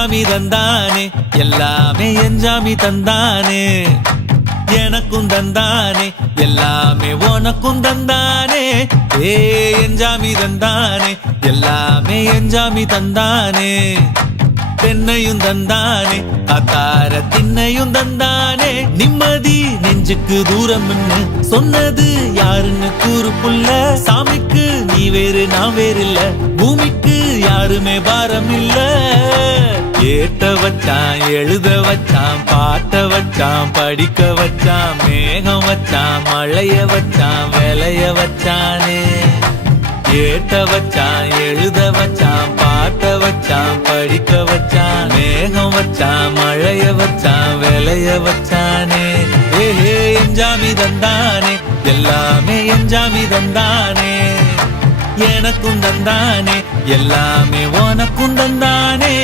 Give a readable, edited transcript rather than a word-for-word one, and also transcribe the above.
சாமி தந்தானே எல்லாமே எஞ்சாமி தந்தானே எனக்கும் தந்தானே எல்லாமே உனக்கும் தந்தானே ஏ எஞ்சாமி தந்தானே எல்லாமே எஞ்சாமி தந்தானே தென்னையும் தந்தானே காத்தார திண்ணையும் தந்தானே நிம்மதி நெஞ்சுக்கு தூரம்னு சொன்னது யாருன்னு கூறு புள்ள சாமிக்கு நீ வேறு நான் வேறு இல்ல பூமிக்கு யாருமே பாரம் இல்ல ஏத்த வச்சான் எழுத வச்சான் பாட்ட வச்சான் படிக்க வச்சான் மேகம் வச்சான் மழைய வச்சான் விளைய வச்சானே ஏத்த வச்சான் எழுத வச்சான் பாட்ட வச்சான் படிக்க வச்சான் மேகம் வச்சான் மழைய வச்சான் விளைய வச்சானே ஏஹே எஞ்சாமி தந்தானே எல்லாமே எஞ்சாமி தந்தானே எனக்கும் தந்தானே எல்லாமே உனக்கும் தந்தானே